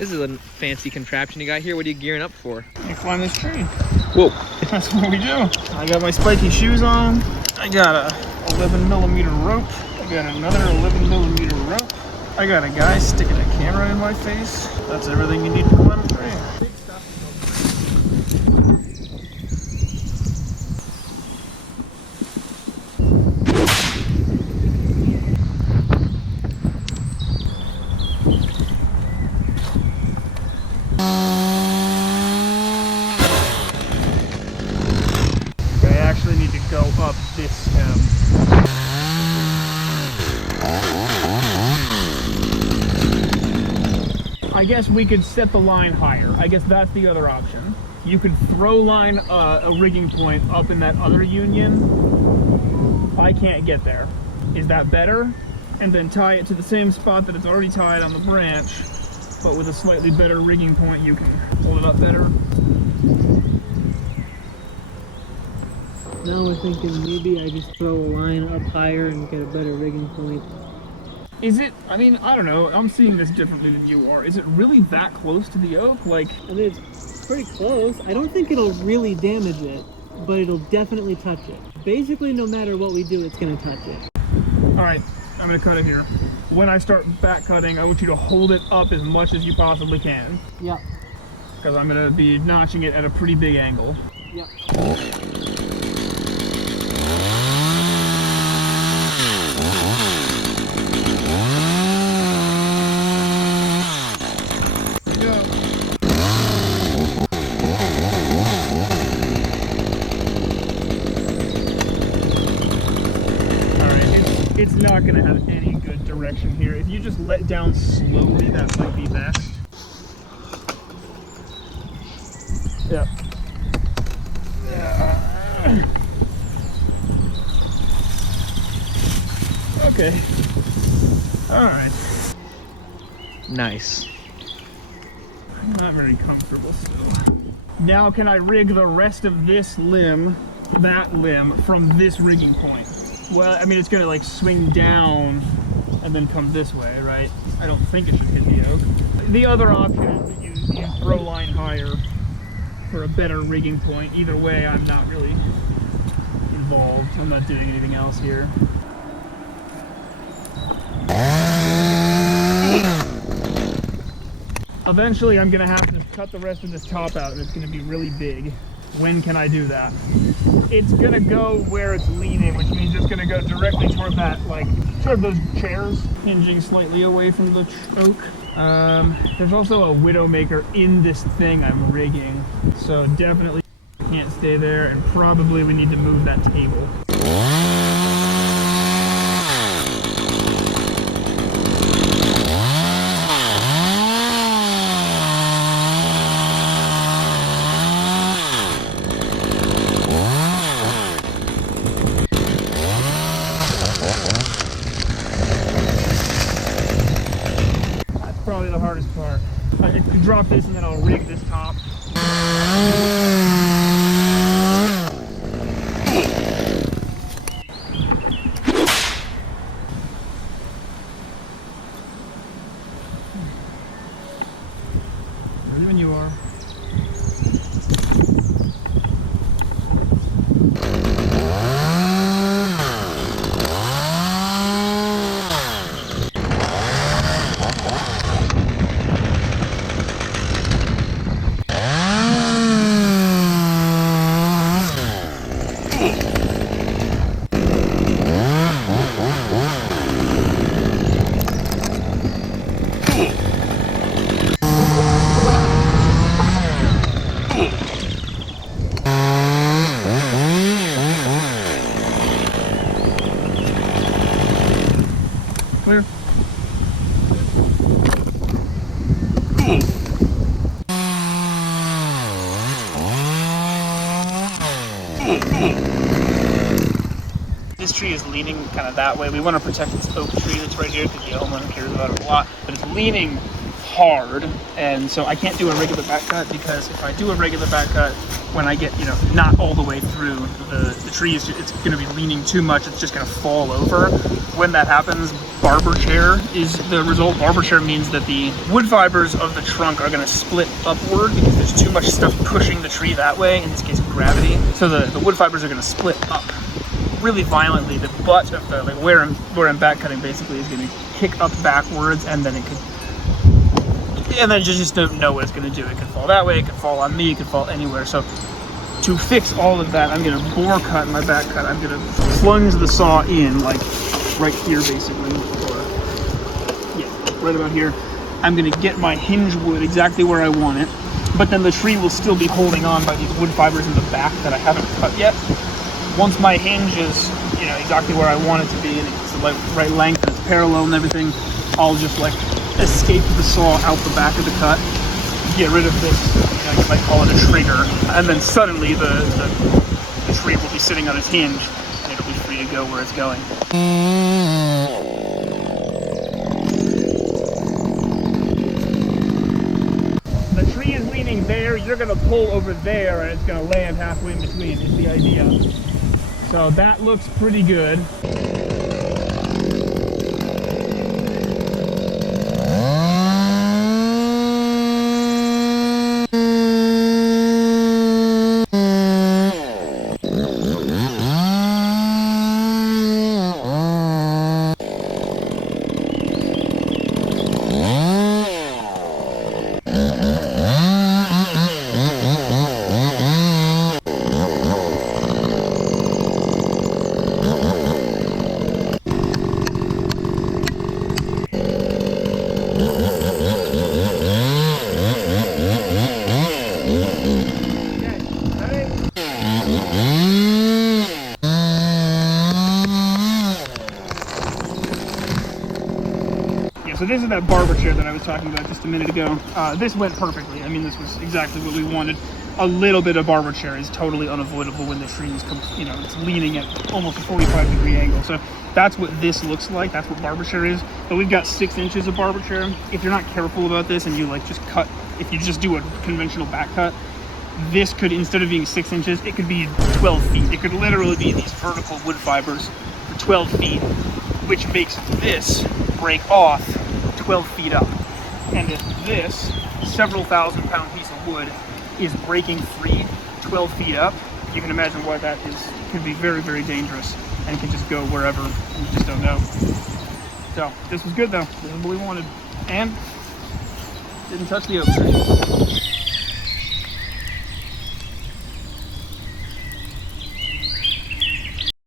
This is a fancy contraption you got here. What are you gearing up for? You climb this tree. Whoa. That's what we do. I got my spiky shoes on. I got a 11mm rope. I got another 11mm rope. I got a guy sticking a camera in my face. That's everything you need to climb a tree. I actually need to go up this stem. I guess we could set the line higher. I guess that's the other option. You could throw line a rigging point up in that other union. I can't get there. Is that better? And then tie it to the same spot that it's already tied on the branch, but with a slightly better rigging point, you can hold it up better. Now we're thinking maybe I just throw a line up higher and get a better rigging point. Is it, I mean, I don't know, I'm seeing this differently than you are. Is it really that close to the oak? Like, I mean, it's pretty close. I don't think it'll really damage it, but it'll definitely touch it. Basically, no matter what we do, it's gonna touch it. All right, I'm gonna cut it here. When I start back cutting, I want you to hold it up as much as you possibly can. Yeah. Because I'm gonna be notching it at a pretty big angle. Yeah. It's not going to have any good direction here. If you just let down slowly, that might be best. Yeah. Okay. All right. Nice. I'm not very comfortable still. Now can I rig the rest of this limb, that limb, from this rigging point? Well, I mean, it's gonna like swing down and then come this way, right? I don't think it should hit the oak. The other option is that you throw line higher for a better rigging point. Either way, I'm not really involved. I'm not doing anything else here. Eventually, I'm gonna have to cut the rest of this top out and it's gonna be really big. When can I do that? It's gonna go where it's leaning, which means it's gonna go directly toward that, like, toward those chairs, hinging slightly away from the oak. There's also a Widowmaker in this thing I'm rigging, so definitely can't stay there, and probably we need to move that table. Probably the hardest part. I can drop this and then I'll rig this top. Ready when you are. Clear. This tree is leaning kind of that way. We want to protect this oak tree that's right here because the homeowner cares about it a lot, but it's leaning hard, and so I can't do a regular back cut, because if I do a regular back cut, when I get, you know, not all the way through, the tree is, it's going to be leaning too much, it's just going to fall over. when that happens, barber chair is the result. Barber chair means that the wood fibers of the trunk are going to split upward because there's too much stuff pushing the tree that way, in this case gravity. So the wood fibers are going to split up really violently. The butt of the, like where I'm back cutting basically is going to kick up backwards, and then it could, and then just don't know what it's going to do. It could fall that way, it could fall on me, it could fall anywhere. So to fix all of that, I'm going to bore cut my back cut. I'm going to plunge the saw in, like right here basically, or yeah, right about here. I'm going to get my hinge wood exactly where I want it, but then the tree will still be holding on by these wood fibers in the back that I haven't cut yet. Once my hinge is, you know, exactly where I want it to be, and it's the right length and it's parallel and everything, I'll just like escape the saw out the back of the cut, get rid of this, you know, you might call it a trigger, and then suddenly the tree will be sitting on its hinge and it'll be free to go where it's going. The tree is leaning there, you're going to pull over there, and it's going to land halfway in between is the idea. So that looks pretty good. So this is that barber chair that I was talking about just a minute ago. This went perfectly. I mean, this was exactly what we wanted. A little bit of barber chair is totally unavoidable when the tree is, you know, it's leaning at almost a 45-degree angle. So that's what this looks like. That's what barber chair is. But we've got 6 inches of barber chair. If you're not careful about this and you like just cut, if you just do a conventional back cut, this could, instead of being 6 inches, it could be 12 feet. It could literally be these vertical wood fibers for 12 feet, which makes this break off 12 feet up. And if this several thousand-pound piece of wood is breaking free 12 feet up, you can imagine why that is. Could be very, very dangerous and can just go wherever. You just don't know. So this was good though. This is what we wanted, and didn't touch the Oversight.